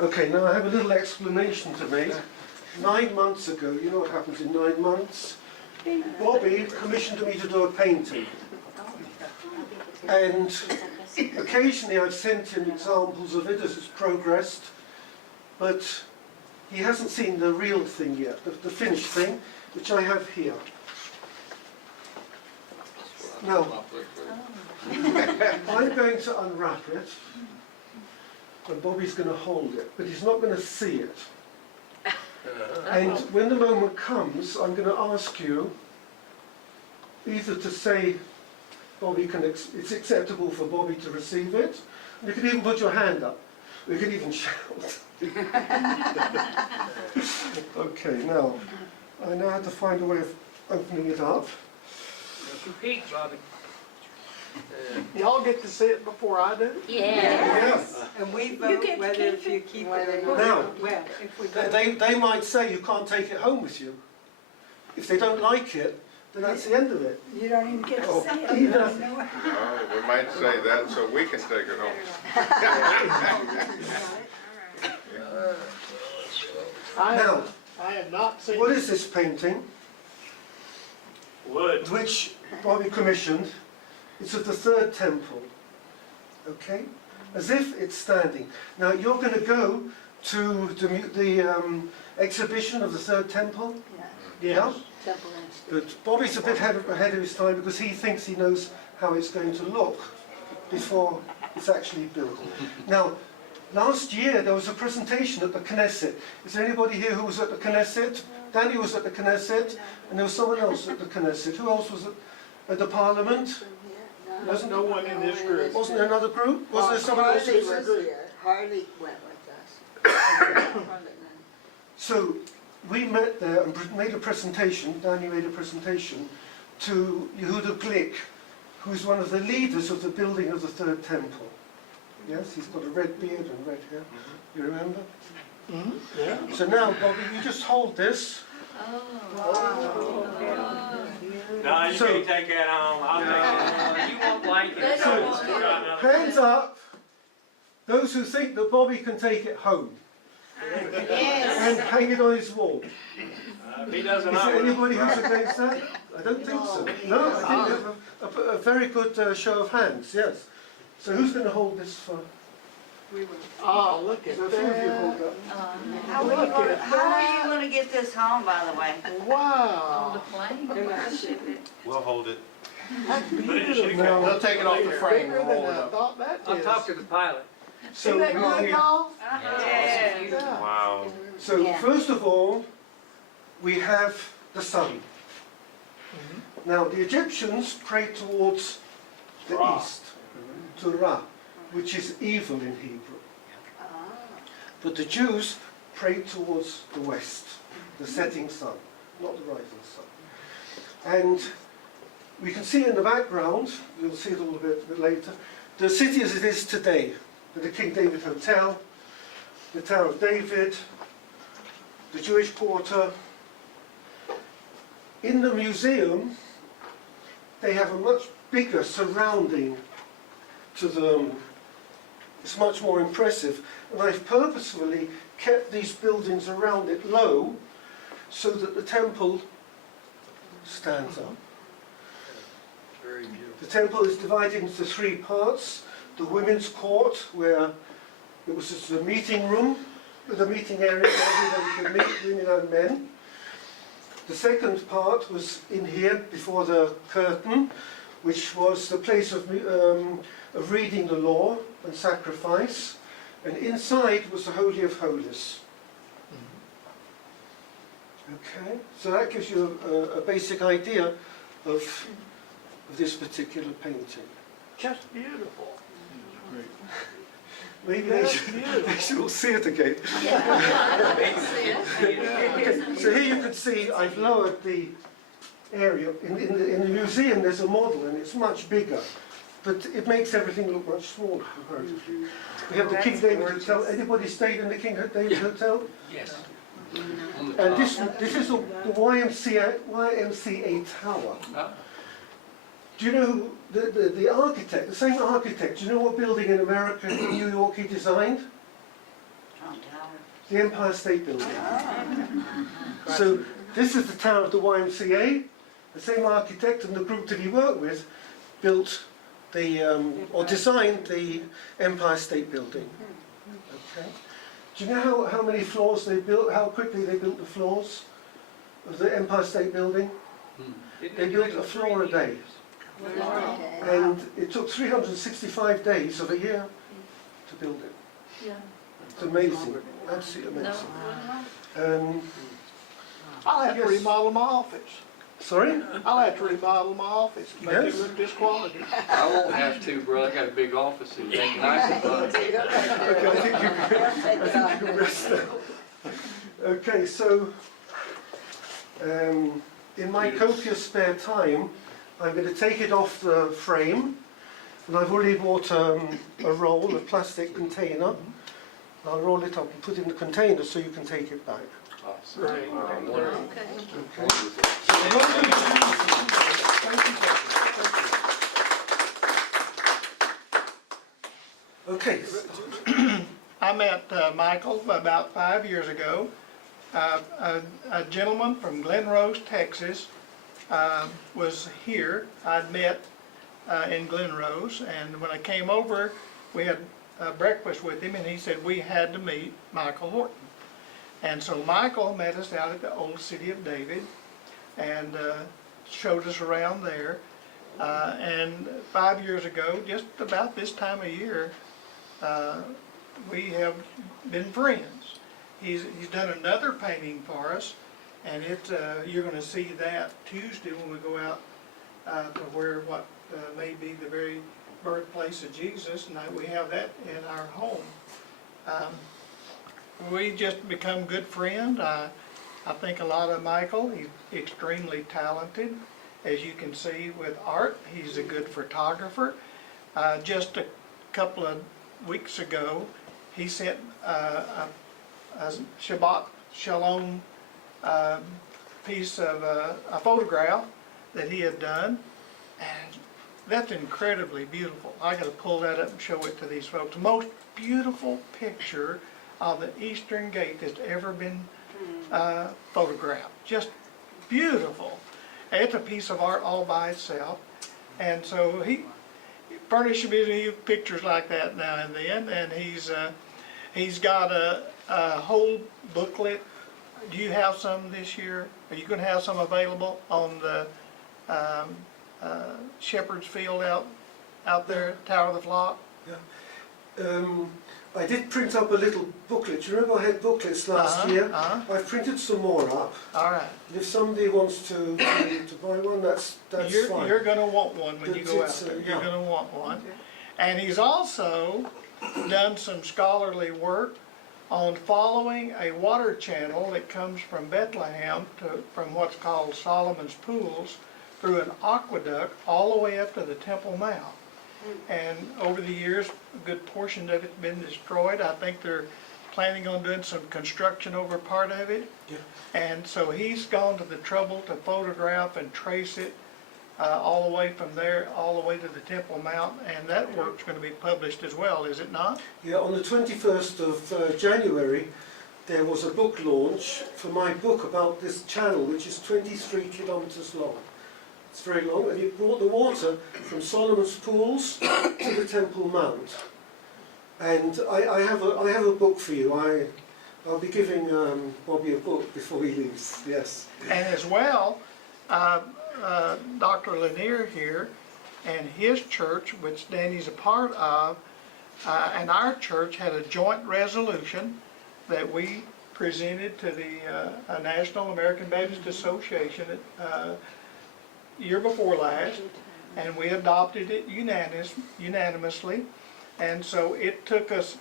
Okay, now I have a little explanation to make. 9 months ago, you know what happens in 9 months? Bobby commissioned me to do a painting. And occasionally I've sent him examples of it as it's progressed, but he hasn't seen the real thing yet, the finished thing, which I have here. Now, I'm going to unwrap it, and Bobby's going to hold it, but he's not going to see it. And when the moment comes, I'm going to ask you either to say, Bobby, it's acceptable for Bobby to receive it. You can even put your hand up. You can even shout. Okay, now, I know how to find a way of opening it up. Repeat, Bobby. Y'all get to see it before I do? Yes. And we vote whether if you keep it or Now, not. Well, if we vote. they might say you can't take it home with you. If they don't like it, then that's the end of it. You don't even get to Oh, say it. either. No, we might say that so we can take it home. Now, I have not seen. what is this painting, Wood. which Bobby commissioned? It's of the third temple, okay? As if it's standing. Now, you're going to go to the exhibition of the third temple? Yes. But Bobby's a bit ahead of his time because he thinks he knows how it's going to look before it's actually built. Now, last year there was a presentation at the Knesset. Is there anybody here who was at the Knesset? Danny was at the Knesset, and there was someone else at the Knesset. Who else was at the Parliament? There's no one in this group. Wasn't there another group? Was there someone else? Harley was here. Harley went with us. So we met there and made a presentation, Danny made a presentation to Yehuda Glick, who's one of the leaders of the building of the third temple. Yes, he's got a red beard and red hair. You remember? Mm-hmm. Yeah. So now, Bobby, you just hold this. No, you So- can't take that home. I'll take it. You won't like it. So, hands up, those who think that Bobby can take it home and hang it on his wall. If he doesn't, Is I there will. anybody who's against that? I don't think so. No, I think we have a very good show of hands, yes. So who's going to hold this for? Oh, look at So a few of you that. hold up. How are you going to get this home, by the way? Wow. We'll hold it. That's Put it in the beautiful. shoe Now, case. We'll take it off the frame Bigger and than roll it I up. thought that I'll is. talk to the pilot. so, Isn't that good, y'all? Yes. Yeah. Wow. so Yeah. first of all, we have the sun. Now, the Egyptians prayed towards the Ra. east, to Ra, which is evil in Hebrew. But the Jews prayed towards the west, the setting sun, not the rising sun. And we can see in the background, you'll see it a little bit later, the city as it is today, with the King David Hotel, the Tower of David, the Jewish Quarter. In the museum, they have a much bigger surrounding to them. It's much more impressive. And I've purposefully kept these buildings around it low so that the temple stands up. Very beautiful. The temple is divided into 3 parts. The women's court, where it was just a meeting room, with a meeting area where everybody could meet, women and men. The second part was in here, before the curtain, which was the place of reading the law and sacrifice. And inside was the Holy of Holies. Okay, so that gives you a basic idea of this particular painting. Just beautiful. Maybe That's they beautiful. should all see it again. So here you can see I've lowered the area. In the museum there's a model and it's much bigger, but it makes everything look much smaller comparatively. We have the King David Hotel. Anybody stayed in the King David Hotel? Yes. And this is the YMCA Tower. Do you know who the architect, the same architect, do you know what building in America, in New York, he designed? Trump Tower. The Empire State Building. So this is the tower of the YMCA. The same architect and the group that he worked with built the, or designed the Empire State Building. Okay. Do you know how many floors they built, how quickly they built the floors of the Empire State Building? They built a floor a day. And it took 365 days of a year to build it. Yeah. It's amazing, absolutely amazing. I'll have to Yes. remodel my office. Sorry? I'll have to remodel my office to make Yes. it look this quality. I won't have to, bro. I got a big office and make nice and fun. Okay, I think you can rest now. Okay, so in my copious spare time, I'm going to take it off the frame, and I've already bought a roll, a plastic container. I'll roll it up and put it in the container so you can take it back. Awesome. Right. Wonderful. Okay. Wonderful. Thank you. Okay, I met Michael about 5 years ago. A gentleman from Glen Rose, Texas, was here. I'd met in Glen Rose, and when I came over, we had breakfast with him, and he said we had to meet Michael Horton. And so Michael met us out at the old city of David and showed us around there. And 5 years ago, just about this time of year, we have been friends. He's done another painting for us, and you're going to see that Tuesday when we go out to where what may be the very birthplace of Jesus, and we have that in our home. We just become good friends. I think a lot of Michael. He's extremely talented, as you can see with art. He's a good photographer. Just a couple of weeks ago, he sent a Shabbat Shalom piece of a photograph that he had done, and that's incredibly beautiful. I got to pull that up and show it to these folks. Most beautiful picture of the Eastern Gate that's ever been photographed. Just beautiful. It's a piece of art all by itself, and so he furnishes me pictures like that now and then, and he's got a whole booklet. Do you have some this year? Are you going to have some available on the Shepherd's Field out there, Tower of the Flock? yeah. I did print up a little booklet. Do you remember I had booklets last year? I've printed some more up. All right. And if somebody wants to buy one, that's fine. You're going to want one when you go out It's, there. yeah. You're going to want one. And he's also done some scholarly work on following a water channel that comes from Bethlehem from what's called Solomon's Pools through an aqueduct all the way up to the Temple Mount. And over the years, a good portion of it's been destroyed. I think they're planning on doing some construction over part of it. Yeah. And so he's gone to the trouble to photograph and trace it all the way from there, all the way to the Temple Mount, and that work's going to be published as well, is it not? Yeah, on the 21st of January, there was a book launch for my book about this channel, which is 23 kilometres long. It's very long, and it brought the water from Solomon's Pools to the Temple Mount. And I have a book for you. I'll be giving Bobby a book before he leaves. Yes. And as well, Dr. Lanier here and his church, which Danny's a part of, and our church had a joint resolution that we presented to the National American Baptist Association year before last, and we adopted it unanimously. And so it took us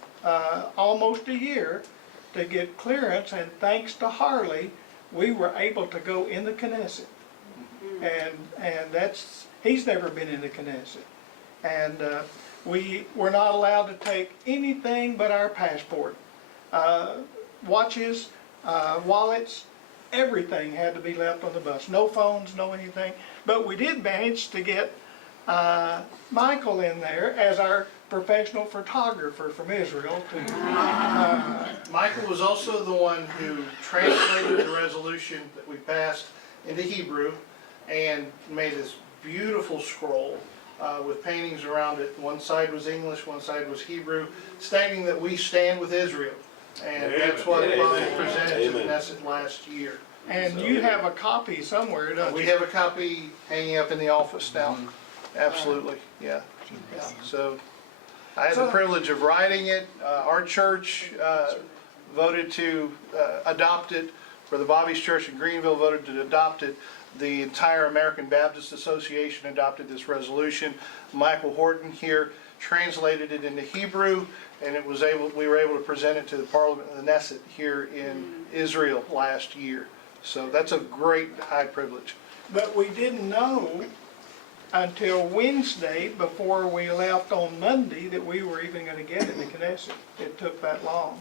almost a year to get clearance, and thanks to Harley, we were able to go in the Knesset. And that's, he's never been in the Knesset. And we were not allowed to take anything but our passport. Watches, wallets, everything had to be left on the bus. No phones, no anything. But we did manage to get Michael in there as our professional photographer from Israel to, Michael was also the one who translated the resolution that we passed into Hebrew and made this beautiful scroll with paintings around it. One side was English, one side was Hebrew, stating that we stand with Israel. And that's what Bobby presented to the Knesset last year. and you have a copy somewhere, don't We you? have a copy hanging up in the office now. Absolutely, yeah. So I had the privilege of writing it. Our church voted to adopt it, or the Bobby's Church in Greenville voted to adopt it. The entire American Baptist Association adopted this resolution. Michael Horton here translated it into Hebrew, and we were able to present it to the Parliament of the Knesset here in Israel last year. So that's a great high privilege. But we didn't know until Wednesday, before we left on Monday, that we were even gonna get it in the Knesset. It took that long.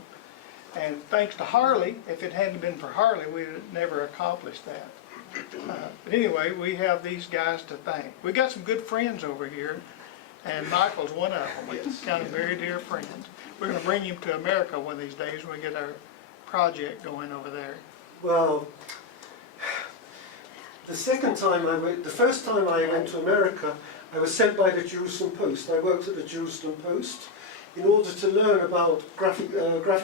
And thanks to Harley, if it hadn't been for Harley, we'd have never accomplished that. But anyway, we have these guys to thank. We got some good friends over here, and Michael's one of them. We've got a very dear friend. We're gonna bring him to America one of these days when we get our project going over there. Well, the first time I went to America, I was sent by the Jerusalem Post. I worked at the Jerusalem Post in order to learn about graphic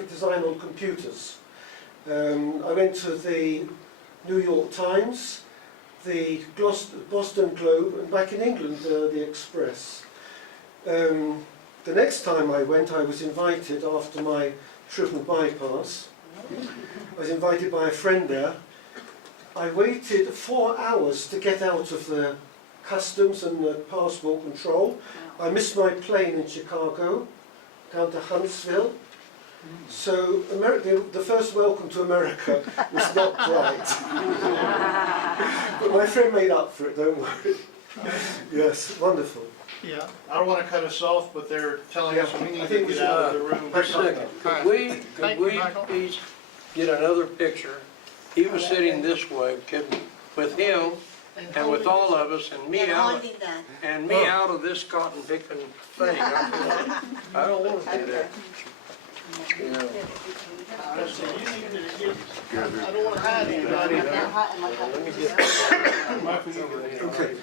design on computers. I went to the New York Times, the Boston Globe, and back in England, the Express. The next time I went, I was invited after my triple bypass. I was invited by a friend there. I waited 4 hours to get out of the customs and the passport control. I missed my plane in Chicago, down to Huntsville. So the first welcome to America was not bright. But my friend made up for it, don't worry. Yes, wonderful. Yeah. I don't want to cut us off, but they're telling us we I need to think we get should, out of the room. Just a second, Alright. could Thank you, we Michael. please get another picture? He was sitting this way, with him and with all of us, and me out, out of this cotton picking thing. I don't want to do that. Listen, you need to get, I don't wanna hide anybody there. Let me get. Okay.